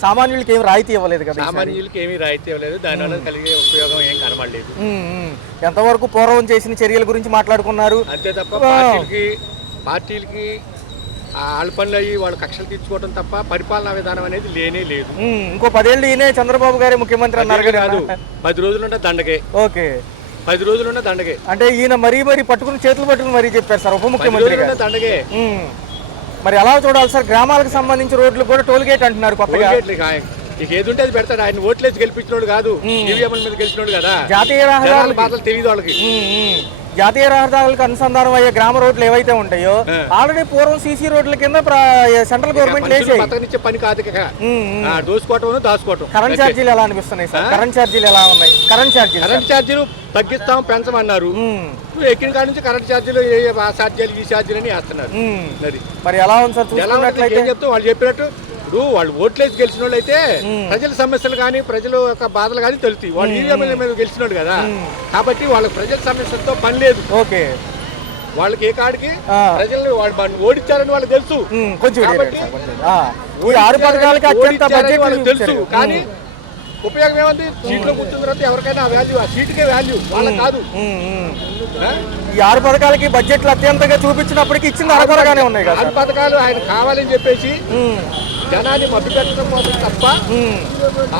సామాన్యులకి ఏమి రాయితీ ఇవ్వలేదు కదా. సామాన్యులకి ఏమీ రాయితీ ఇవ్వలేదు, దానివల్ల కలిగే ఉపయోగం ఏం కనబడలేదు. ఎంతవరకు పూర్వం చేసిన చర్యల గురించి మాట్లాడుకున్నారు అంతే తప్ప పార్టీలకి వాళ్ళ పనులు అయ్యి వాళ్ళు కక్షలు తీర్చుకోవడం తప్ప పరిపాలనా విధానం అనేది లేనే లేదు. ఇంకో 10 ఏళ్ళు ఈయనే చంద్రబాబు గారి ముఖ్యమంత్రి అన్నారు కాదు, 10 రోజులుంటే దండగే. ఓకే, 10 రోజులున్న దండగే. అంటే ఈయన మరీ పట్టుకుని చేతులు పట్టుకుని మరీ చెప్పారు సార్ ఉప ముఖ్యమంత్రి దండగే. మరి ఎలా చూడాలి సార్? గ్రామాలకు సంబంధించి రోడ్లు కూడా టోల్ గేట్ అంటున్నారు కొత్తగా. ఇక ఏది ఉంటే అది పెడతాడు. ఆయన ఓట్లేసి గెలిపించినోడు కాదు, ఈవీఎంల మీద గెలిచినోడు కదా. జాతీయ రహదారులు బాధలు తెలియదు వాళ్ళకి. జాతీయ రహదారులకు అనుసంధానం అయ్యే గ్రామ రోడ్లు ఏవైతే ఉంటాయో ఆల్రెడీ పూర్వం సీసీ రోడ్ల కింద సెంట్రల్ గవర్నమెంట్ పని కాదు, దోసుకోవటం దాచుకోవటం. కరెంట్ ఛార్జీలు ఎలా అనిపిస్తున్నాయి సార్? కరెంట్ ఛార్జీలు ఎలా ఉన్నాయి? కరెంట్ ఛార్జీలు తగ్గిస్తాం పెంచమన్నారు. ఎక్కిన కాడ నుంచి కరెంట్ ఛార్జీలు ఆ ఛార్జీలు ఈ ఛార్జీలు అని వేస్తున్నారు. మరి ఎలా ఉంది సార్? ఏం చెప్తాం, వాళ్ళు చెప్పినట్టు ఇప్పుడు వాళ్ళు ఓట్లేసి గెలిచిన వాళ్ళు అయితే ప్రజల సమస్యలు కానీ ప్రజల యొక్క బాధలు కానీ తెలుస్తాయి. వాళ్ళు ఈవీఎంల మీద గెలిచినోడు కదా, కాబట్టి వాళ్ళకి ప్రజల సమస్యలతో పని లేదు. ఓకే, వాళ్ళకి ఏ కాడికి ప్రజల్ని వాళ్ళు ఓడించారని వాళ్ళకి తెలుసు. వాళ్ళకి తెలుసు, కానీ ఉపయోగం ఏముంది? సీట్లో కూర్చున్న తర్వాత ఎవరికైనా వాల్యూ, ఆ సీటుకే వాల్యూ, వాళ్ళకి కాదు. ఈ 6 పథకాలకి బడ్జెట్లు అత్యంతగా చూపించినప్పటికీ ఇచ్చింది 6 పథకాలే ఉన్నాయి కదా. 6 పథకాలు ఆయన కావాలని చెప్పేసి జనాన్ని మభ్యపెట్టడం కోసం తప్ప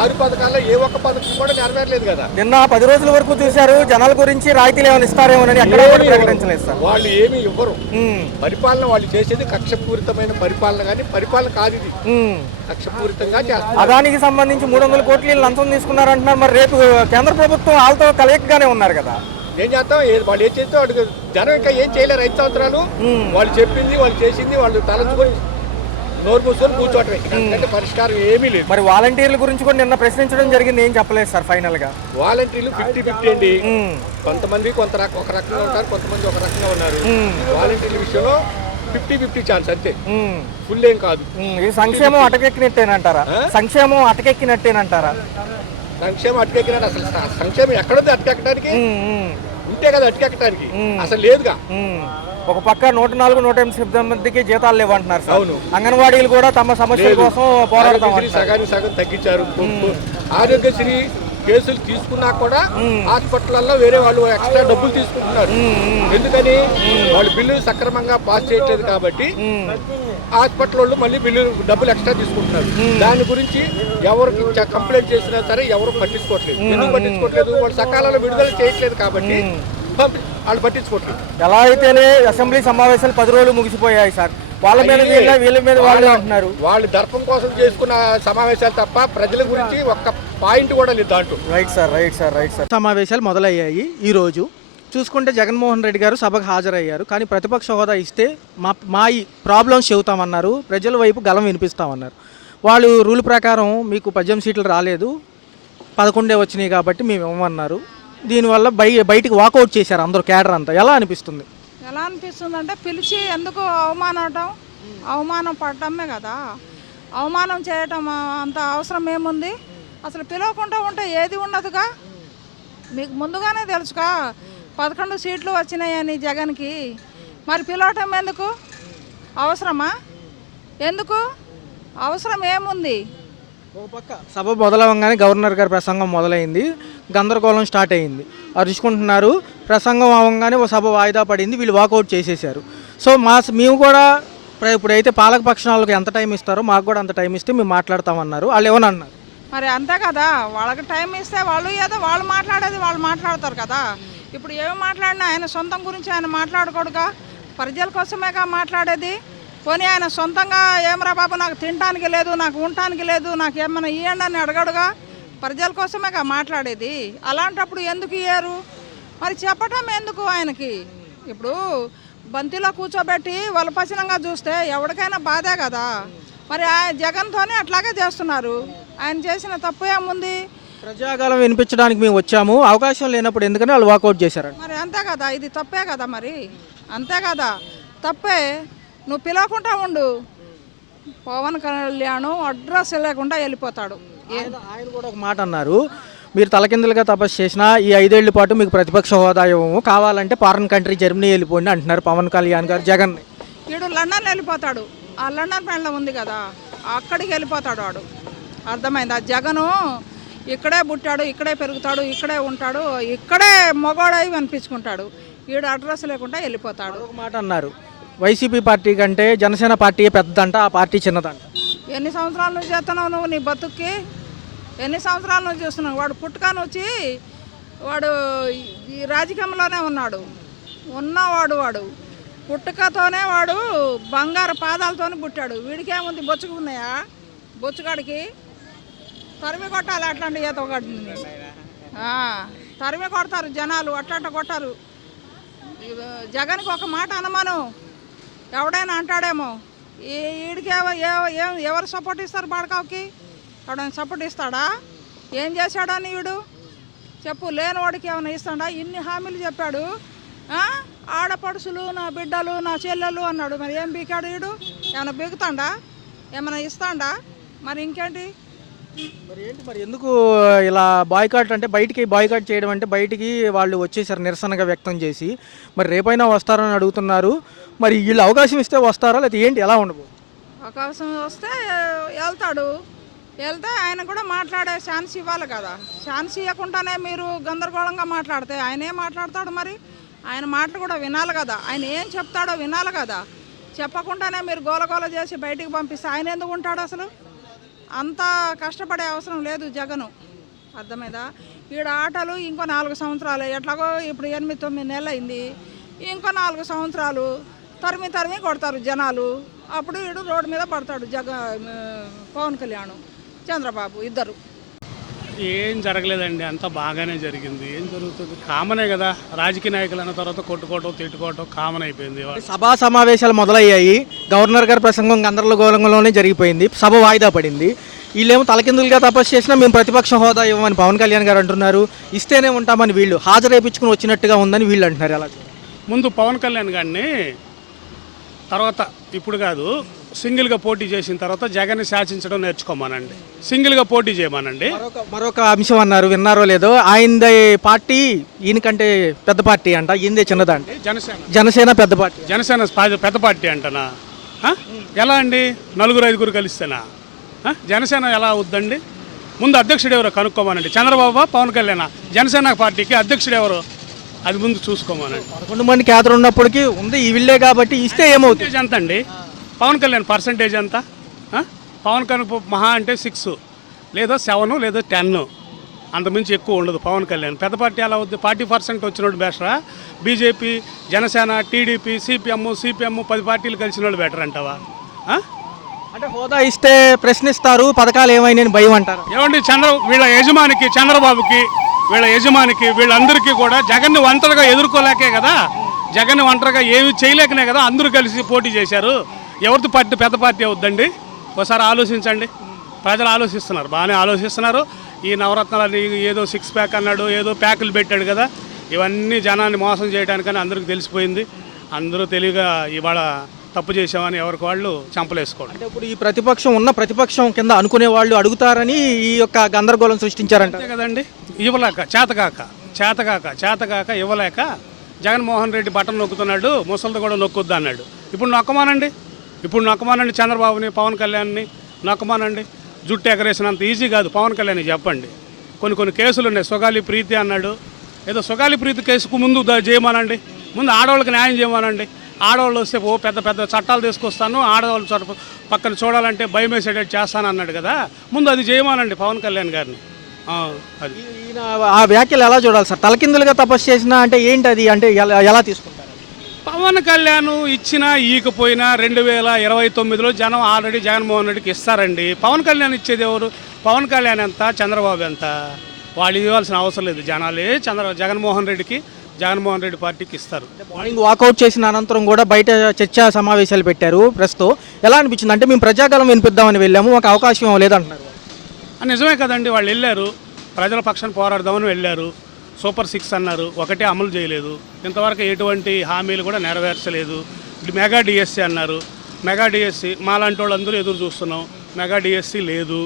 6 పథకాల్లో ఏ ఒక్క పథకం కూడా నెరవేరలేదు కదా. నిన్న 10 రోజుల వరకు చూశారు, జనాల గురించి రాయితీలు ఏమైనా ఇస్తారేమోనని ఎక్కడ ప్రకటించలేదు సార్. వాళ్ళు ఏమి ఇవ్వరు. పరిపాలన వాళ్ళు చేసేది కక్షపూరితమైన పరిపాలన, కానీ పరిపాలన కాదు ఇది, కక్షపూరితంగా చేస్తారు. అదానికి సంబంధించి 300 కోట్లు లంచం తీసుకున్నారంటున్నారు. మరి రేపు కేంద్ర ప్రభుత్వం వాళ్ళతో కలయికగానే ఉన్నారు కదా. ఏం చేస్తాం? వాళ్ళు ఏం చేస్తే వాడికి జనం ఇంకా ఏం చేయలేరు. 5 సంవత్సరాలు వాళ్ళు చెప్పింది, వాళ్ళు చేసింది, వాళ్ళు తలంచుకొని నోరు మూసుకొని కూర్చోవటమే, ఎందుకంటే పరిష్కారం ఏమీ లేదు. మరి వాలంటీర్ల గురించి కూడా నిన్న ప్రశ్నించడం జరిగింది, ఏం చెప్పలేదు సార్ ఫైనల్ గా? వాలంటీర్లు 50-50 అండి. కొంతమంది ఒక రకంగా ఉంటారు, కొంతమంది ఒక రకంగా ఉన్నారు. వాలంటీర్ల విషయంలో 50-50 ఛాన్స్ అంతే, ఫుల్ ఏం కాదు. ఇది సంక్షేమం అటకెక్కినట్టేనంటారా? సంక్షేమం అటకెక్కినట్టేనంటారా? సంక్షేమం అటకెక్కినట్టు అసలు సంక్షేమం ఎక్కడుంది అటకెక్కడానికి? ఉంటే కదా అటకెక్కడానికి, అసలు లేదుగా. ఒక పక్క 104, 108 సిబ్బందికి జీతాలు లేవంటున్నారు సార్. అవును, అంగన్వాడీలు కూడా తమ సమస్యల కోసం పోరాడతాం. సగం తగ్గించారు. ఆరోగ్యశ్రీ కేసులు తీసుకున్నా కూడా హాస్పిటల్లో వేరే వాళ్ళు ఎక్స్ట్రా డబ్బులు తీసుకుంటున్నారు. ఎందుకని? వాళ్ళు బిల్లులు సక్రమంగా పాస్ చేయట్లేదు కాబట్టి హాస్పిటల్ వాళ్ళు మళ్ళీ డబ్బులు ఎక్స్ట్రా తీసుకుంటున్నారు. దాని గురించి ఎవరికి కంప్లైంట్ చేసినా సరే ఎవరు పట్టించుకోవట్లేదు. ఎందుకు పట్టించుకోవట్లేదు? వాళ్ళు సకాలంలో విడుదల చేయట్లేదు కాబట్టి వాళ్ళు పట్టించుకోవట్లేదు. ఎలా అయితేనే అసెంబ్లీ సమావేశాలు 10 రోజులు ముగిసిపోయాయి సార్. వాళ్ళ మీద వీళ్ళ మీద వాళ్ళు అంటున్నారు. వాళ్ళు దర్పం కోసం చేసుకున్న సమావేశాలు తప్ప ప్రజల గురించి ఒక్క పాయింట్ కూడా లేదు దాంట్లో. Right sir. సమావేశాలు మొదలయ్యాయి. ఈ రోజు చూసుకుంటే జగన్మోహన్ రెడ్డి గారు సభకు హాజరయ్యారు. కానీ ప్రతిపక్ష హోదా ఇస్తే మా ఈ ప్రాబ్లమ్స్ చెబుతామన్నారు, ప్రజల వైపు గలం వినిపిస్తామన్నారు. వాళ్ళు రూల్ ప్రకారం మీకు 18 సీట్లు రాలేదు, 11 వచ్చినాయి కాబట్టి మేము ఇవ్వమన్నారు. దీనివల్ల బయటికి వాకౌట్ చేశారు అందరూ, క్యాడర్ అంతా. ఎలా అనిపిస్తుంది? ఎలా అనిపిస్తుంది అంటే పిలిచి ఎందుకు అవమానం పడటమే కదా. అవమానం చేయటం అంత అవసరం ఏముంది? అసలు పిలవకుండా ఉంటే ఏది ఉండదుగా. మీకు ముందుగానే తెలుసుగా 11 సీట్లు వచ్చినాయని జగన్కి. మరి పిలవటం ఎందుకు? అవసరమా? ఎందుకు అవసరం ఏముంది? ఒక పక్క సభ మొదలవగానే గవర్నర్ గారి ప్రసంగం మొదలైంది, గందరగోళం స్టార్ట్ అయింది. అరుచుకుంటున్నారు. ప్రసంగం అవ్వగానే ఓ సభ వాయిదా పడింది, వీళ్ళు వాకౌట్ చేసేసారు. సో మేము కూడా ఇప్పుడైతే పాలక పక్షాలకు ఎంత టైం ఇస్తారో మాకు కూడా అంత టైం ఇస్తే మేము మాట్లాడతామన్నారు. వాళ్ళు ఏమని అన్నారు? మరి అంతే కదా, వాళ్ళకి టైం ఇస్తే వాళ్ళు ఏదో వాళ్ళు మాట్లాడేది వాళ్ళు మాట్లాడతారు కదా. ఇప్పుడు ఏమి మాట్లాడినా ఆయన సొంతం గురించి ఆయన మాట్లాడకూడదుగా, ప్రజల కోసమేగా మాట్లాడేది. పోనీ ఆయన సొంతంగా ఏమరా బాబు నాకు తినడానికి లేదు, నాకు ఉండటానికి లేదు, నాకు ఏమన్నా ఇవ్వండి అని అడగడుగా, ప్రజల కోసమేగా మాట్లాడేది. అలాంటప్పుడు ఎందుకు ఇయ్యారు? మరి చెప్పటం ఎందుకు ఆయనకి? ఇప్పుడు బంతిలో కూర్చోబెట్టి వలపచనంగా చూస్తే ఎవరికైనా బాధే కదా. మరి జగన్తోనే అట్లాగే చేస్తున్నారు. ఆయన చేసిన తప్పు ఏముంది? ప్రజాగాలం వినిపించడానికి మేము వచ్చాము, అవకాశం లేనప్పుడు ఎందుకని వాళ్ళు వాకౌట్ చేశారు. మరి అంతే కదా, ఇది తప్పే కదా. మరి అంతే కదా, తప్పే. నువ్వు పిలవకుండా ఉండు, పవన్ కళ్యాణ్ అడ్రస్ లేకుండా వెళ్ళిపోతాడు. ఆయన కూడా ఒక మాట అన్నారు, మీరు తలకిందులుగా తపస్సు చేసినా ఈ 5 ఏళ్ల పాటు మీకు ప్రతిపక్ష హోదా ఇవ్వము, కావాలంటే ఫారిన్ కంట్రీ జర్మనీ వెళ్ళిపోండి అంటున్నారు పవన్ కళ్యాణ్ గారు జగన్. వీడు లండన్ వెళ్ళిపోతాడు, ఆ లండన్ ఫ్రెండ్లో ఉంది కదా, అక్కడికి వెళ్ళిపోతాడు వాడు. అర్థమైందా? జగను ఇక్కడే పుట్టాడు, ఇక్కడే పెరుగుతాడు, ఇక్కడే ఉంటాడు, ఇక్కడే మొగోడై అనిపించుకుంటాడు. ఈడు అడ్రస్ లేకుండా వెళ్ళిపోతాడు. ఒక మాట అన్నారు, వైసీపీ పార్టీ కంటే జనసేన పార్టీ పెద్దంట, ఆ పార్టీ చిన్నదంట. ఎన్ని సంవత్సరాల నుంచి చేస్తున్నావు నువ్వు నీ బతుక్కి? ఎన్ని సంవత్సరాల నుంచి చూస్తున్నావు? వాడు పుట్టుకాని వచ్చి వాడు ఈ రాజకీయంలోనే ఉన్నాడు, ఉన్నవాడు పుట్టుకతోనే వాడు బంగారు పాదాలతోనే పుట్టాడు. వీడికేముంది, బొచ్చుకు ఉన్నాయా? బొచ్చుగాడికి తరిమి కొట్టాలి అట్లాంటి ఈతగాడిని. తరిమి కొడతారు జనాలు, అట్లా కొట్టారు. జగన్కి ఒక మాట అనమాను, ఎవడైనా అంటాడేమో. వీడికి ఎవరు సపోర్ట్ ఇస్తారు? బాడకావుకి ఎవడైనా సపోర్ట్ ఇస్తాడా? ఏం చేశాడని వీడు చెప్పు. లేని వాడికి ఏమైనా ఇస్తాడా? ఇన్ని హామీలు చెప్పాడు. ఆడపడుసులు, నా బిడ్డలు, నా చెల్లెలు అన్నాడు. మరి ఏం బీకాడు వీడు? ఏమైనా బీగుతాడా? ఏమైనా ఇస్తాడా? మరి ఇంకేంటి? మరి ఏంటి, మరి ఎందుకు ఇలా బాయ్కాట్ అంటే బయటికి బాయ్కాట్ చేయడం అంటే బయటికి వాళ్ళు వచ్చేసారు నిరసనగా వ్యక్తం చేసి, మరి రేపైనా వస్తారని అడుగుతున్నారు. మరి వీళ్ళు అవకాశం ఇస్తే వస్తారా లేకపోతే ఏంటి, ఎలా ఉండదు? అవకాశం వస్తే వెళ్తాడు. వెళ్తే ఆయన కూడా మాట్లాడే ఛాన్స్ ఇవ్వాలి కదా. ఛాన్స్ ఇవ్వకుండానే మీరు గందరగోళంగా మాట్లాడితే ఆయన ఏం మాట్లాడతాడు? మరి ఆయన మాటలు కూడా వినాలి కదా. ఆయన ఏం చెప్తాడో వినాలి కదా. చెప్పకుండానే మీరు గోలగోల చేసి బయటికి పంపిస్తే ఆయన ఎందుకు ఉంటాడు? అసలు అంత కష్టపడే అవసరం లేదు జగను. అర్థమైందా? ఈడ ఆటలు ఇంకో 4 సంవత్సరాలు, ఎట్లాగో ఇప్పుడు 8-9 నెలలు అయింది. ఇంకో 4 సంవత్సరాలు తరిమి కొడతారు జనాలు. అప్పుడు వీడు రోడ్డు మీద పడతాడు. పవన్ కళ్యాణ్, చంద్రబాబు ఇద్దరు. ఏం జరగలేదండి, అంతా బాగానే జరిగింది. ఏం జరుగుతుంది, కామనే కదా. రాజకీయ నాయకులు అన్న తర్వాత కొట్టుకోవటం, తిట్టుకోవటం కామన్ అయిపోయింది. సభా సమావేశాలు మొదలయ్యాయి. గవర్నర్ గారి ప్రసంగం గందరగోళంలోనే జరిగిపోయింది. సభ వాయిదా పడింది. వీళ్ళేమో తలకిందులుగా తపస్సు చేసినా మేము ప్రతిపక్ష హోదా ఇవ్వమని పవన్ కళ్యాణ్ గారు అంటున్నారు. ఇస్తేనే ఉంటామని వీళ్ళు హాజరేపించుకుని వచ్చినట్టుగా ఉందని వీళ్ళు అంటున్నారు. ఎలా? ముందు పవన్ కళ్యాణ్ గారిని తర్వాత, ఇప్పుడు కాదు, సింగిల్గా పోటీ చేసిన తర్వాత జగన్ని శాసించడం నేర్చుకోమానండి. సింగిల్గా పోటీ చేయమానండి. మరొక అంశం అన్నారు, విన్నారో లేదో, ఆయనదే పార్టీ ఈయనకంటే పెద్ద పార్టీ అంట, ఈయనదే చిన్నదంట. జనసేన పెద్ద పార్టీ. జనసేన పెద్ద పార్టీ అంటనా? ఎలా అండి? 4-5 కలిస్తేనా జనసేన ఎలా అవుద్దండి? ముందు అధ్యక్షుడు ఎవరో కనుక్కోమానండి. చంద్రబాబు, పవన్ కళ్యాణ్? జనసేన పార్టీకి అధ్యక్షుడు ఎవరు, అది ముందు చూసుకోమానండి. 11 మంది కేంద్రం ఉన్నప్పటికీ ఉంది ఈ వీళ్ళే కాబట్టి ఇస్తే ఏమవుతుంది? ఎంత అండి పవన్ కళ్యాణ్ పర్సంటేజ్ ఎంత? పవన్ కళ్యాణ్ మహా అంటే 6 లేదా 7 లేదా 10, అంతమించి ఎక్కువ ఉండదు పవన్ కళ్యాణ్. పెద్ద పార్టీ అలా అవుద్ది. 40% వచ్చినోడు బెటరా? బీజేపీ, జనసేన, టీడీపీ, సిపిఎం 10 పార్టీలు కలిసిన వాళ్ళు బెటర్ అంటావా? అంటే హోదా ఇస్తే ప్రశ్నిస్తారు, పథకాలు ఏమైనా భయం అంటారు. ఏమండి, వీళ్ళ యజమానికి, చంద్రబాబుకి, వీళ్ళ యజమానికి, వీళ్ళందరికీ కూడా జగన్ని ఒంటరిగా ఎదుర్కోలేకే కదా, జగన్ని ఒంటరిగా ఏమి చేయలేకనే కదా అందరూ కలిసి పోటీ చేశారు. ఎవరిది పార్టీ పెద్ద పార్టీ అవుద్దండి? ఒకసారి ఆలోచించండి. ప్రజలు ఆలోచిస్తున్నారు, బాగానే ఆలోచిస్తున్నారు. ఈ నవరత్నాలు ఏదో 6 ప్యాక్ అన్నాడు, ఏదో ప్యాకులు పెట్టాడు కదా, ఇవన్నీ జనాన్ని మోసం చేయడానికని అందరికీ తెలిసిపోయింది. అందరూ తెలివిగా ఇవాళ తప్పు చేసామని ఎవరికి వాళ్ళు చంపలేసుకోండి. అంటే ఇప్పుడు ఈ ప్రతిపక్షం కింద అనుకునే వాళ్ళు అడుగుతారని ఈ యొక్క గందరగోళం సృష్టించారంట కదండి. ఇవ్వలేక చేతకాక ఇవ్వలేక జగన్మోహన్ రెడ్డి బటన్ నొక్కుతున్నాడు, ముసలిది కూడా నొక్కొద్దు అన్నాడు. ఇప్పుడు నొక్కమానండి చంద్రబాబుని, పవన్ కళ్యాణ్ని నొక్కమానండి. జుట్టు ఎగరేసినంత ఈజీ కాదు పవన్ కళ్యాణ్ చెప్పండి. కొన్ని కేసులు ఉన్నాయి. సుగాలి ప్రీతి అన్నాడు, ఏదో సుగాలి ప్రీతి కేసుకు ముందు చేయమానండి. ముందు ఆడవాళ్ళకి న్యాయం చేయమానండి. ఆడవాళ్ళు వస్తే పెద్ద చట్టాలు తీసుకొస్తాను, ఆడవాళ్ళు పక్కన చూడాలంటే భయం వేసేటట్టు చేస్తాను అన్నాడు కదా, ముందు అది చేయమానండి పవన్ కళ్యాణ్ గారిని. అది ఆ వ్యాఖ్యలు ఎలా చూడాలి సార్? తలకిందులుగా తపస్సు చేసినా అంటే ఏంటి అది, అంటే ఎలా తీసుకుంటారు? పవన్ కళ్యాణ్ ఇచ్చినా ఈకపోయినా 2029లో జనం ఆల్రెడీ జగన్మోహన్ రెడ్డికి ఇస్తారండి. పవన్ కళ్యాణ్ ఇచ్చేది ఎవరు? పవన్ కళ్యాణ్ ఎంత, చంద్రబాబు ఎంత? వాళ్ళు ఇవ్వాల్సిన అవసరం లేదు. జనాలే జగన్మోహన్ రెడ్డి పార్టీకి ఇస్తారు. మార్నింగ్ వాకౌట్ చేసిన అనంతరం కూడా బయట చర్చా సమావేశాలు పెట్టారు. ప్రస్తుతం ఎలా అనిపించింది? అంటే మేము ప్రజాగలం వినిపిద్దామని వెళ్ళాము, ఒక అవకాశం లేదంటున్నారు. నిజమే కదండి, వాళ్ళు వెళ్ళారు, ప్రజల పక్షాన్ని పోరాడదామని వెళ్ళారు. సూపర్ 6 అన్నారు, ఒకటే అమలు చేయలేదు. ఇంతవరకు ఎటువంటి హామీలు కూడా నెరవేర్చలేదు. మెగా డిఎస్సీ అన్నారు, మెగా డిఎస్సీ మాలాంటి వాళ్ళందరూ ఎదురు చూస్తున్నాం, మెగా డిఎస్సీ లేదు.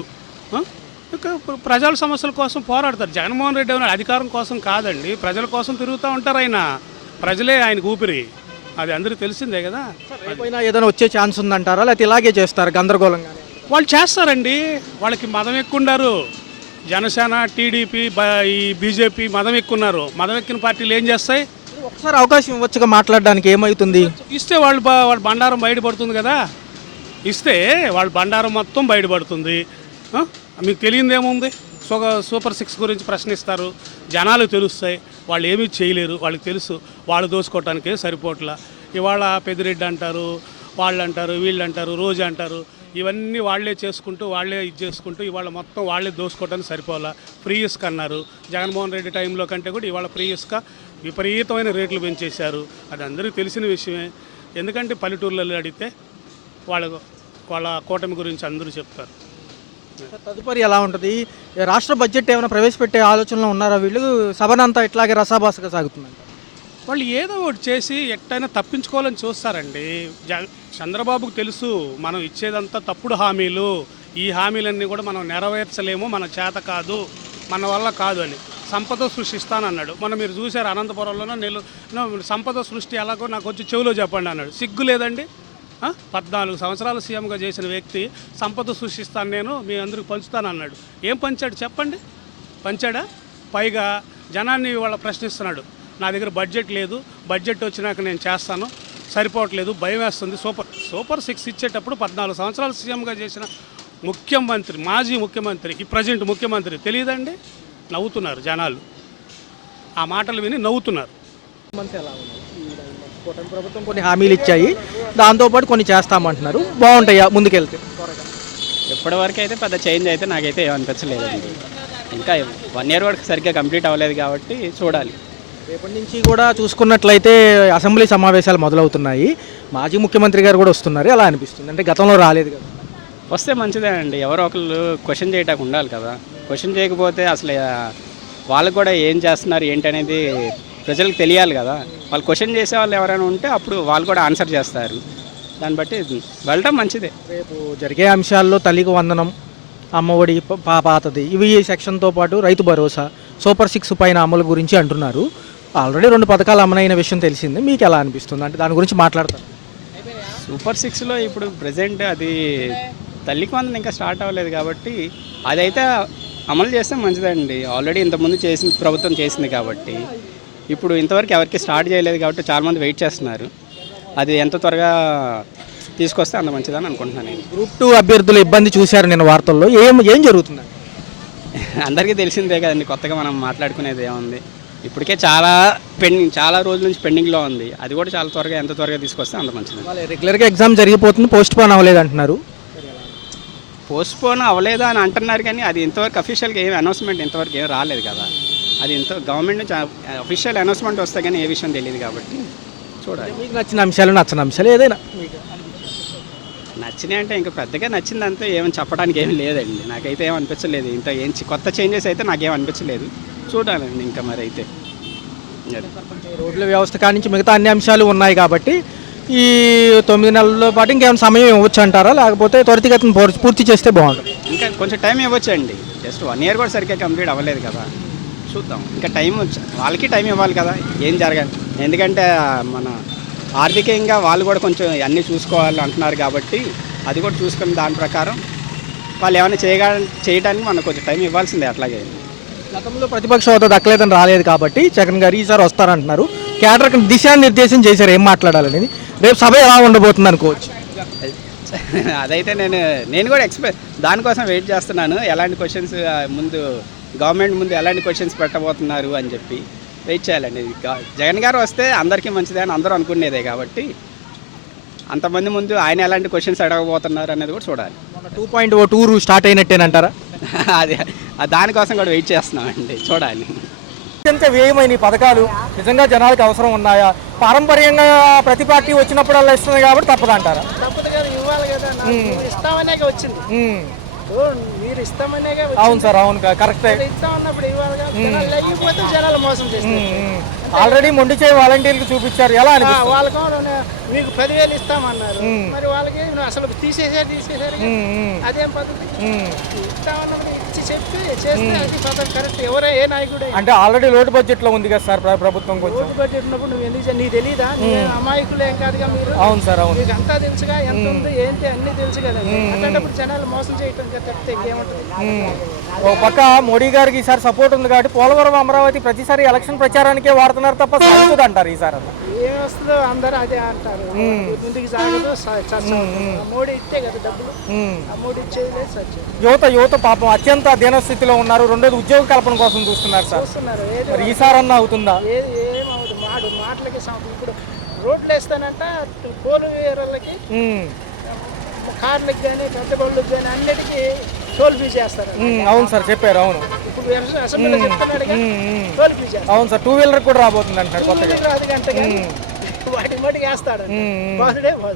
ప్రజల సమస్యల కోసం పోరాడతారు. జగన్మోహన్ రెడ్డి అనే అధికారం కోసం కాదండి, ప్రజల కోసం తిరుగుతూ ఉంటారు. ప్రజలే ఆయనకు ఊపిరి, అది అందరికీ తెలిసిందే కదా. ఏదైనా వచ్చే ఛాన్స్ ఉందంటారా, లేకపోతే ఇలాగే చేస్తారు గందరగోళంగా? వాళ్ళు చేస్తారండి. వాళ్ళకి మదం ఎక్కున్నారు. జనసేన, టీడీపీ, ఈ బీజేపీ మదం ఎక్కున్నారు. మదం ఎక్కిన పార్టీలు ఏం చేస్తాయి? ఒకసారి అవకాశం ఇవ్వచ్చుగా మాట్లాడడానికి, ఏమవుతుంది? ఇస్తే వాళ్ళ బండారం బయటపడుతుంది కదా. ఇస్తే వాళ్ళ బండారం మొత్తం బయటపడుతుంది. మీకు తెలియదేముంది? సూపర్ 6 గురించి ప్రశ్నిస్తారు, జనాలు తెలుస్తాయి. వాళ్ళు ఏమీ చేయలేరు, వాళ్ళకి తెలుసు. వాళ్ళు దోసుకోవటానికే సరిపోట్లా. ఇవాళ పెద్దిరెడ్డి అంటారు, వాళ్ళు అంటారు, వీళ్ళు అంటారు, రోజు అంటారు. ఇవన్నీ వాళ్ళే చేసుకుంటూ వాళ్ళే ఇది చేసుకుంటూ ఇవాళ మొత్తం వాళ్ళే దోసుకోవడానికి సరిపోలా. ఫ్రీ ఇసుక అన్నారు. జగన్మోహన్ రెడ్డి టైంలో కంటే కూడా ఇవాళ ఫ్రీ ఇసుక విపరీతమైన రేట్లు పెంచేశారు. అది అందరికీ తెలిసిన విషయమే. ఎందుకంటే పల్లెటూర్లలో అడిగితే వాళ్ళ కూటమి గురించి అందరూ చెప్తారు. తదుపరి ఎలా ఉంటుంది? రాష్ట్ర బడ్జెట్ ఏమైనా ప్రవేశపెట్టే ఆలోచనలో ఉన్నారా వీళ్ళు? సభనంతా ఇట్లాగే రసాభాసగా సాగుతుందంట. వాళ్ళు ఏదో ఒకటి చేసి ఎట్టయినా తప్పించుకోవాలని చూస్తారండి. చంద్రబాబుకు తెలుసు మనం ఇచ్చేదంతా తప్పుడు హామీలు. ఈ హామీలన్నీ కూడా మనం నెరవేర్చలేము, మన చేత కాదు, మన వల్ల కాదు అని. సంపద సృష్టిస్తానన్నాడు. మనం మీరు చూశారు అనంతపురంలోనో సంపద సృష్టి ఎలాగో నాకు వచ్చి చెవిలో చెప్పండి అన్నాడు. సిగ్గు లేదండి? 14 సంవత్సరాలు సీఎంగా చేసిన వ్యక్తి సంపద సృష్టిస్తాను, నేను మీ అందరికి పంచుతాను అన్నాడు. ఏం పంచాడు చెప్పండి? పంచాడా? పైగా జనాన్ని వాళ్ళ ప్రశ్నిస్తున్నాడు. నా దగ్గర బడ్జెట్ లేదు, బడ్జెట్ వచ్చినాక నేను చేస్తాను, సరిపోవట్లేదు, భయం వేస్తుంది. సూపర్ 6 ఇచ్చేటప్పుడు 14 సంవత్సరాలు సీఎంగా చేసిన ముఖ్యమంత్రి, మాజీ ముఖ్యమంత్రి, ఈ ప్రజెంట్ ముఖ్యమంత్రి తెలియదండి? నవ్వుతున్నారు జనాలు. ఆ మాటలు విని నవ్వుతున్నారు. ప్రభుత్వం కొన్ని హామీలు ఇచ్చాయి, దాంతోపాటు కొన్ని చేస్తామంటున్నారు. బాగుంటాయా ముందుకెళ్తే? ఇప్పటివరకు అయితే పెద్ద చేంజ్ అయితే నాకైతే ఏమనిపించలేదండి. ఇంకా 1 year వరకు సరిగ్గా కంప్లీట్ అవ్వలేదు కాబట్టి చూడాలి. రేపటి నుంచి కూడా చూసుకున్నట్లయితే అసెంబ్లీ సమావేశాలు మొదలవుతున్నాయి. మాజీ ముఖ్యమంత్రి గారు కూడా వస్తున్నారు. ఎలా అనిపిస్తుంది? అంటే గతంలో రాలేదు కదా. వస్తే మంచిదేనండి. ఎవరో ఒకళ్ళు క్వశ్చన్ చేయటానికి ఉండాలి కదా. క్వశ్చన్ చేయకపోతే అసలు వాళ్ళకు కూడా ఏం చేస్తున్నారు ఏంటి అనేది ప్రజలకు తెలియాలి కదా. వాళ్ళు క్వశ్చన్ చేసే వాళ్ళు ఎవరైనా ఉంటే అప్పుడు వాళ్ళు కూడా ఆన్సర్ చేస్తారు. దాన్ని బట్టి వెళ్ళటం మంచిదే. రేపు జరిగే అంశాల్లో తల్లికి వందనం, అమ్మఒడి, పాతది, ఇవి సెక్షన్తో పాటు రైతు భరోసా, సూపర్ 6 పైన అమలు గురించి అంటున్నారు. ఆల్రెడీ 2 పథకాలు అమలైన విషయం తెలిసింది. మీకు ఎలా అనిపిస్తుంది? అంటే దాని గురించి మాట్లాడతారు. సూపర్ 6లో ఇప్పుడు ప్రజెంట్ అది తల్లికి వందనం ఇంకా స్టార్ట్ అవ్వలేదు కాబట్టి అదైతే అమలు చేస్తే మంచిదండి. ఆల్రెడీ ఇంతకుముందు ప్రభుత్వం చేసింది కాబట్టి. ఇప్పుడు ఇంతవరకు ఎవరికి స్టార్ట్ చేయలేదు కాబట్టి చాలామంది వెయిట్ చేస్తున్నారు. అది ఎంత త్వరగా తీసుకొస్తే అంత మంచిదని అనుకుంటున్నాను నేను. గ్రూప్ 2 అభ్యర్థుల ఇబ్బంది చూశారు నేను వార్తల్లో. ఏం జరుగుతుంది? అందరికీ తెలిసిందే కదండి, కొత్తగా మనం మాట్లాడుకునేది ఏముంది. ఇప్పటికే చాలా రోజుల నుంచి పెండింగ్లో ఉంది. అది కూడా చాలా త్వరగా ఎంత త్వరగా తీసుకొస్తే అంత మంచిది. రెగ్యులర్గా ఎగ్జామ్ జరిగిపోతుంది, పోస్ట్ పోన్ అవ్వలేదు అంటున్నారు. పోస్ట్ పోన్ అవ్వలేదా అని అంటున్నారు కానీ అది ఇంతవరకు అఫీషియల్గా ఏం అనౌన్స్మెంట్ ఇంతవరకు ఏం రాలేదు కదా. అది గవర్నమెంట్ నుంచి అఫీషియల్ అనౌన్స్మెంట్ వస్తే కానీ ఏ విషయం తెలియదు కాబట్టి చూడాలి. మీకు నచ్చిన అంశాలు, నచ్చిన అంశాలు ఏదైనా నచ్చినాయి అంటే ఇంకా పెద్దగా నచ్చిందంతా ఏమని చెప్పడానికి ఏమి లేదండి. నాకైతే ఏం అనిపించలేదు. ఇంత కొత్త చేంజెస్ అయితే నాకేం అనిపించలేదు. చూడాలండి ఇంకా మరి అయితే. రోడ్ల వ్యవస్థ కానించి మిగతా అన్ని అంశాలు ఉన్నాయి కాబట్టి ఈ 9 నెలల పాటు ఇంకేమైనా సమయం ఇవ్వచ్చు అంటారా? లేకపోతే త్వరితగతిని పూర్తి చేస్తే బాగుంటుంది? ఇంకా కొంచెం టైం ఇవ్వచ్చు అండి. జస్ట్ 1 year కూడా సరిగ్గా కంప్లీట్ అవ్వలేదు కదా. చూద్దాం, ఇంకా టైం వాళ్ళకి టైం ఇవ్వాలి కదా ఏం జరగాలి. ఎందుకంటే మన ఆర్థికంగా వాళ్ళు కూడా కొంచెం అన్నీ చూసుకోవాలి అంటున్నారు కాబట్టి అది కూడా చూసుకుని దాని ప్రకారం వాళ్ళు ఏమైనా చేయడానికి మనకు కొంచెం టైం ఇవ్వాల్సిందే. అట్లాగే గతంలో ప్రతిపక్ష హోదా దక్కలేదని రాలేదు కాబట్టి జగన్ గారు ఈసారి వస్తారంటున్నారు. కేడర్కి దిశానిర్దేశం చేశారు ఏం మాట్లాడాలనేది. రేపు సభ ఎలా ఉండబోతుంది అనుకోవచ్చు? అదైతే నేను కూడా దానికోసం వెయిట్ చేస్తున్నాను. ఎలాంటి క్వశ్చన్స్ గవర్నమెంట్ ముందు ఎలాంటి క్వశ్చన్స్ పెట్టబోతున్నారు అని చెప్పి వెయిట్ చేయాలండి. జగన్ గారు వస్తే అందరికీ మంచిదే అని అందరూ అనుకునేదే కాబట్టి అంతమంది ముందు ఆయన ఎలాంటి క్వశ్చన్స్ అడగబోతున్నారు అనేది కూడా చూడాలి. 2.0 టూర్ స్టార్ట్ అయినట్టేనంటారా? అది దానికోసం కూడా వెయిట్ చేస్తున్నామండి, చూడాలి. అత్యంత వ్యయమైన ఈ పథకాలు నిజంగా జనాలకు అవసరం ఉన్నాయా? పారంపర్యంగా ప్రతి పార్టీ వచ్చినప్పుడల్లా ఇస్తుంది కాబట్టి తప్పదంటారా? తప్పదు కదా, ఇవ్వాలి కదా. ఇస్తామనే వచ్చింది. మీరు ఇస్తామనే అవును సార్, అవును, కరెక్టే. ఇస్తా ఉన్నప్పుడు ఇవ్వాలి జనాలు లేకపోతే జనాలు మోసం చేస్తారు. ఆల్రెడీ మొండి చేయి వాలంటీర్లకు చూపించారు, ఎలా అనిపిస్తుంది? వాళ్ళకు మీకు 10,000 ఇస్తామన్నారు, మరి వాళ్ళకి అసలు తీసేసారు. అదేం పద్ధతి? ఇస్తామన్నప్పుడు ఇచ్చి చెప్పి చేస్తే అది పద్ధతి కరెక్ట్. ఎవరే ఏ నాయకుడు అంటే ఆల్రెడీ లోటు బడ్జెట్ లో ఉంది కదా సార్ ప్రభుత్వం, కొంచెం రోడ్డు బడ్జెట్ ఉన్నప్పుడు నువ్వు ఎందుకు నీకు తెలియదా? అమాయకులు ఏం కాదుగా మీరు. అవును సార్, అవును, మీకు అంతా తెలుసుగా, ఎంత ఉంది ఏంటి అన్ని తెలుసు కదా. అట్లాంటప్పుడు జనాలు మోసం చేయటం తప్పితే ఇంకేముంటుంది? ఒక పక్క మోడీ గారికి ఈసారి సపోర్ట్ ఉంది కాబట్టి పోలవరం అమరావతి ప్రతిసారి ఎలక్షన్ ప్రచారానికే వాడుతున్నారు తప్ప సాగుతుంది అంటారు ఈసారి. ఏం వస్తుందో అందరూ అదే అంటారు. ముందుకు సాగదు, మోడీ ఇస్తే కదా డబ్బులు. ఆ మోడీ ఇచ్చేది లేదు, సత్యం. యువత పాపం అత్యంత దీనస్థితిలో ఉన్నారు. రెండోది ఉద్యోగ కల్పన కోసం చూస్తున్నారు సార్. చూస్తున్నారు. మరి ఈసారన్నా అవుతుందా? ఏమవుతుంది? మాటలకి ఇప్పుడు రోడ్లు వేస్తానంట పోలు వేరళ్ళకి, కార్లకు కానీ పెద్ద బళ్ళకి కానీ అన్నిటికీ టోల్ ఫీ చేస్తారు. అవును సార్, చెప్పారు. అవును, ఇప్పుడు అసెంబ్లీలో చెప్తున్నాడు టోల్ ఫీ చేస్తారు. అవును సార్, 2-వీలర్ కూడా రాబోతుంది అంటారు కొత్తగా. రాదు గంట వాటి మటుకు వేస్తాడు. బాధుడే బాధ.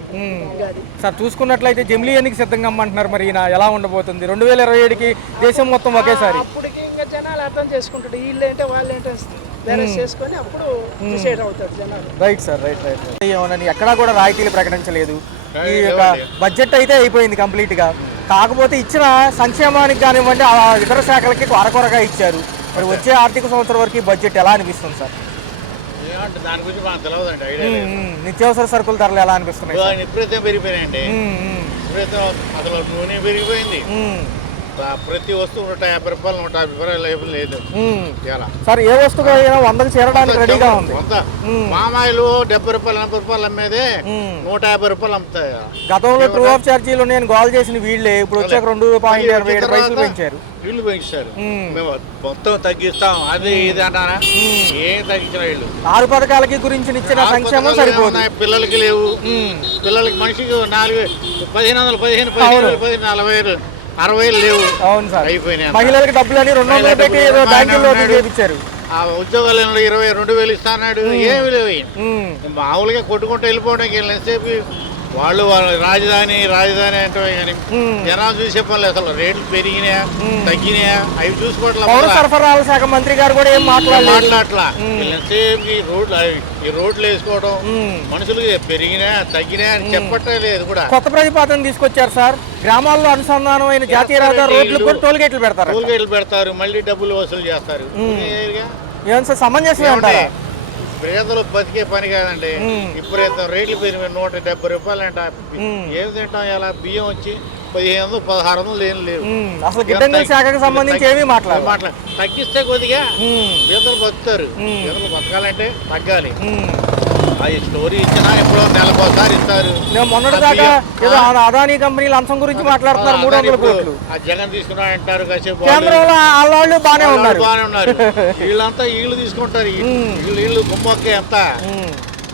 సార్ చూసుకున్నట్లయితే జమిలీ ఎన్నిక సిద్ధంగా అమ్మంటున్నారు. మరి ఈయన ఎలా ఉండబోతుంది 2027కి దేశం మొత్తం ఒకేసారి? అప్పటికి ఇంకా జనాలు అర్థం చేసుకుంటాడు, వీళ్ళు ఏంటో వాళ్ళు ఏంటో బ్యాలెన్స్ చేసుకొని అప్పుడు డిసైడ్ అవుతాడు జనాలు. Right sir, right. ఏమోనని ఎక్కడా కూడా రాయితీలు ప్రకటించలేదు. ఈ యొక్క బడ్జెట్ అయితే అయిపోయింది కంప్లీట్గా. కాకపోతే ఇచ్చిన సంక్షేమానికి కానివ్వండి, ఆ ఇతర శాఖలకి కొరకొరగా ఇచ్చారు. మరి వచ్చే ఆర్థిక సంవత్సరం వరకు ఈ బడ్జెట్ ఎలా అనిపిస్తుంది సార్? దాని గురించి మనకు తెలియదండి, ఐడియా లేదు. నిత్యావసర సరుకుల ధరలు ఎలా అనిపిస్తున్నాయి? విపరీతం పెరిగిపోయినాయండి. విపరీతం అసలు నూనె పెరిగిపోయింది. ప్రతి వస్తువు 150 రూపాయలు 150 రూపాయలు లేదు. సార్ ఏ వస్తువు అయినా 100కి చేరడానికి రెడీగా ఉంది. మామాయిలు 70 రూపాయలు 80 రూపాయలు అమ్మేదే 150 రూపాయలు అమ్ముతాయి. గతంలో ట్రూ ఆఫ్ ఛార్జీలు నేను కాల్ చేసిన వీళ్ళే ఇప్పుడు వచ్చాక 2.27 పైసలు పెంచారు. వీళ్ళు పెంచారు. మేము మొత్తం తగ్గిస్తాం అది ఇది అంటారా? ఏం తగ్గించిన వీళ్ళు 6 పథకాలకి గురించి ఇచ్చిన సంక్షేమం సరిపోతుంది. పిల్లలకి లేవు. పిల్లలకి మనిషికి 1500 40,000 60,000 లేవు. అవును సార్, అయిపోయినాయి. మహిళలకు డబ్బులని 200 పెట్టి బ్యాంకుల్లో చేయించారు. ఆ ఉద్యోగాలు 22,000 ఇస్తాడు. ఏమి లేవు. మామూలుగా కొట్టుకుంటూ వెళ్ళిపోవడానికి ఎంతసేపు వాళ్ళు రాజధాని అంటే కానీ జనాలు చూసే పనులు అసలు రేట్లు పెరిగినాయా తగ్గినాయా అవి చూసుకోవట్లా. పౌర సరఫరాల శాఖ మంత్రి గారు కూడా ఏం మాట్లాడట్లా. ఎంతసేపు ఈ రోడ్లు వేసుకోవడం మనుషులు పెరిగినాయా తగ్గినాయా అని చెప్పట్లే లేదు. కూడా కొత్త ప్రతిపాదన తీసుకొచ్చారు సార్. గ్రామాల్లో అనుసంధానమైన జాతీయ రహదారి రోడ్లు కూడా టోల్ గేట్లు పెడతారు, మళ్ళీ డబ్బులు వసూలు చేస్తారు. ఏం సార్ సమంజసమే అంటారా? పేదలు బతికే పని కాదండి. ఇప్పుడు రేట్లు పెరిగి 170 రూపాయలు అంట. ఏం తింటాం? ఇలా బియ్యం వచ్చి 1500 1600 ఏం లేవు. అసలు గిడ్డంగుల శాఖకు సంబంధించి ఏమీ మాట్లాడాలి. తగ్గిస్తే కొద్దిగా పేదలు బతుకుతారు. పేదలు బతకాలంటే తగ్గాలి. అది స్టోరీ ఇచ్చినా ఎప్పుడో నెలకోసారి ఇస్తారు. మొన్నటి దాకా ఏదో అదానీ కంపెనీల అంశం గురించి మాట్లాడుతున్నారు. 300 కోట్లు ఆ జగన్ తీసుకున్నాడు అంటారు. కాసేపు కేంద్రంలో వాళ్ళు బాగానే ఉన్నారు. వీళ్ళంతా వీళ్ళు తీసుకుంటారు. వీళ్ళు గుమ్మొక్కే అంతా.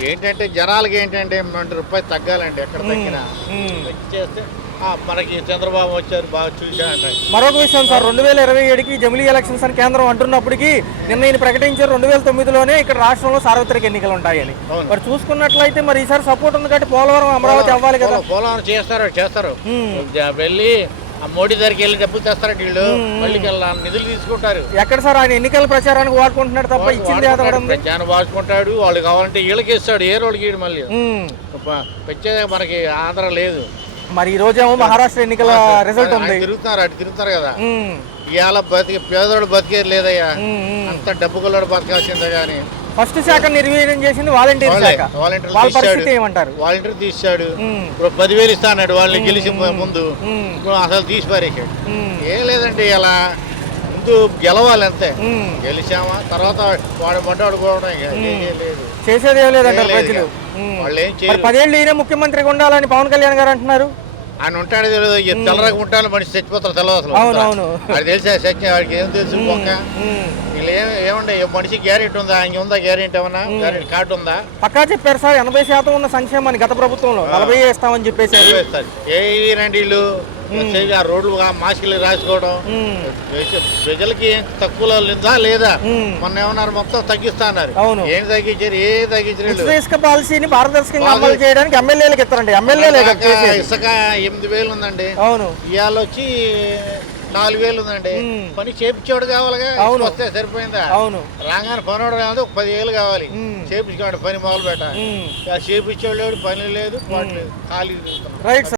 ఏంటంటే జనాలకి ఏంటంటే 2 రూపాయలు తగ్గాలండి. ఎక్కడ తగ్గినా చేస్తే మనకి చంద్రబాబు వచ్చారు బాగా చూశారంట. మరొక విషయం సార్, 2027కి జమిలీ ఎలక్షన్స్ అని కేంద్రం అంటున్నప్పటికీ నిన్న ఈయన ప్రకటించారు 2009లోనే ఇక్కడ రాష్ట్రంలో సార్వత్రిక ఎన్నికలు ఉంటాయని. మరి చూసుకున్నట్లయితే మరి ఈసారి సపోర్ట్ ఉంది కాబట్టి పోలవరం అమరావతి అవ్వాలి కదా. పోలవరం చేస్తారు. వెళ్ళి మోడీ దగ్గరికి వెళ్ళి డబ్బులు తెస్తారండి వీళ్ళు. మళ్ళీ నిధులు తీసుకుంటారు. ఎక్కడ సార్ ఆయన ఎన్నికల ప్రచారానికి వాడుకుంటున్నాడు తప్ప ఇచ్చింది ప్రచారం వాడుకుంటాడు. వాళ్ళు కావాలంటే వీళ్ళకి ఇస్తాడు. ఏ రోడ్డుకి ఇవ్వడు. మళ్ళీ వచ్చేది మనకి ఆంధ్ర లేదు. మరి ఈ రోజేమో మహారాష్ట్ర ఎన్నికల రిజల్ట్ ఉంది. తిరుగుతారు కదా. ఇవాళ పేదోడు బతికేది లేదయ్యా. అంత డబ్బు కొల్లడు బతకాల్సిందే. కానీ ఫస్ట్ శాఖ నిర్వీర్యం చేసింది వాలంటీర్ శాఖ. వాళ్ళ పరిస్థితి ఏమంటారు? వాలంటీర్ తీసాడు. ఇప్పుడు 10,000 ఇస్తా అన్నాడు వాళ్ళని గెలిచి ముందు. అసలు తీసి పారేసాడు. ఏం లేదండి, ఇలా ముందు గెలవాలి అంతే. గెలిచామా తర్వాత వాడు మంటాడు పోవడం లేదు. చేసేది ఏం లేదంటారు ప్రజలు. వాళ్ళు ఏం చేయరు. 10 ఏళ్ళు ఈయన ముఖ్యమంత్రిగా ఉండాలని పవన్ కళ్యాణ్ గారు అంటున్నారు. ఆయన ఉంటాడు తెలియదు. తెల్లరగా ఉంటాడు మనిషి చచ్చిపోతారు తెలియదు అసలు. అవునవును, అది తెలిసా సత్యం. వాడికి ఏం తెలుసు? వీళ్ళు ఏమండే మనిషి గ్యారెంటీ ఉందా? ఆయన ఉందా గ్యారెంటీ? ఏమన్నా గ్యారెంటీ కార్డు ఉందా? పక్కా చెప్పారు సార్. 80% ఉన్న సంక్షేమాన్ని గత ప్రభుత్వంలో 40 ఇస్తామని చెప్పేసి రండి వీళ్ళు. రోడ్లు మాస్కులు రాసుకోవడం ప్రజలకి ఏం తక్కువలో లేదా? మొన్న ఏమన్నారు మొత్తం తగ్గిస్తా అన్నారు. ఏం తగ్గించారు? ఇసుక పాలసీని పారదర్శకంగా అమలు చేయడానికి ఎమ్మెల్యేలకు ఇస్తారండి. ఎమ్మెల్యేలే ఇసుక 8,000 ఉందండి. అవును, ఇవాళ వచ్చి 4,000 ఉందండి. పని చేపించేవాడు కావాలిగా, అవును. వస్తే సరిపోయిందా? అవును. రాగానే పనివాడు కావాలి, ఒక 10,000 కావాలి. చేపించుకోండి, పని మొదలు పెట్టాలి. చేపించేవాడు లేడు, పని లేదు, పాటు లేదు, ఖాళీ తిరుగుతున్నాం. Right sir.